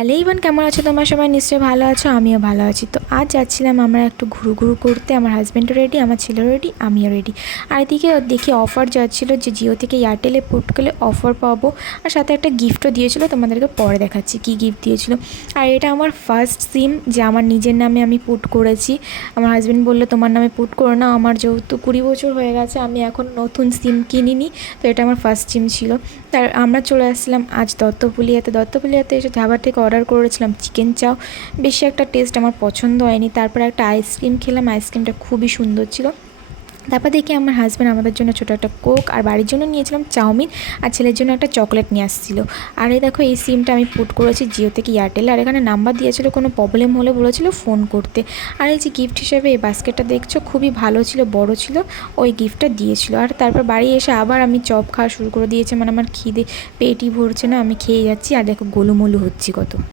Hello Ivan, কেমন আছো? তোমার সবাই নিশ্চয়ই ভালো আছো, আমিও ভালো আছি। তো আজ যাচ্ছিলাম আমরা একটু ঘুরু করতে। আমার হাজব্যান্ডও রেডি, আমার ছেলেও রেডি, আমিও রেডি। আর এদিকে দেখি অফার যাচ্ছিলো যে জিও থেকে এয়ারটেলে পোর্ট করলে অফার পাবো, আর সাথে একটা গিফটও দিয়েছিলো। তোমাদেরকে পরে দেখাচ্ছি কী গিফট দিয়েছিলো। আর এটা আমার ফার্স্ট সিম যে আমার নিজের নামে আমি পুট করেছি। আমার হাজব্যান্ড বললো তোমার নামে পুট করো না, আমার যেহেতু 20 বছর হয়ে গেছে, আমি এখন নতুন সিম কিনিনি, তো এটা আমার ফার্স্ট সিম ছিল। তার আমরা চলে আসছিলাম আজ দত্তপুলিয়াতে এসে ধাবা থেকে অর্ডার করেছিলাম চিকেন চাও। বেশি একটা টেস্ট আমার পছন্দ হয়নি। তারপর একটা আইসক্রিম খেলাম, আইসক্রিমটা খুবই সুন্দর ছিল। তারপর দেখি আমার হাজব্যান্ড আমাদের জন্য ছোটো একটা কোক, আর বাড়ির জন্য নিয়েছিলাম চাউমিন, আর ছেলের জন্য একটা চকলেট নিয়ে আসছিলো। আর এই দেখো এই সিমটা আমি পুট করেছি জিও থেকে এয়ারটেলে, আর এখানে নাম্বার দিয়েছিলো কোনো প্রবলেম হলে বলেছিল ফোন করতে। আর এই যে গিফট হিসেবে এই বাস্কেটটা দেখছো, খুবই ভালো ছিল, বড় ছিল, ওই গিফটটা দিয়েছিলো। আর তারপর বাড়ি এসে আবার আমি চপ খাওয়া শুরু করে দিয়েছি, মানে আমার খিদে পেটই ভরছে না, আমি খেয়ে যাচ্ছি। আর দেখো গোলুমোলু হচ্ছি কত।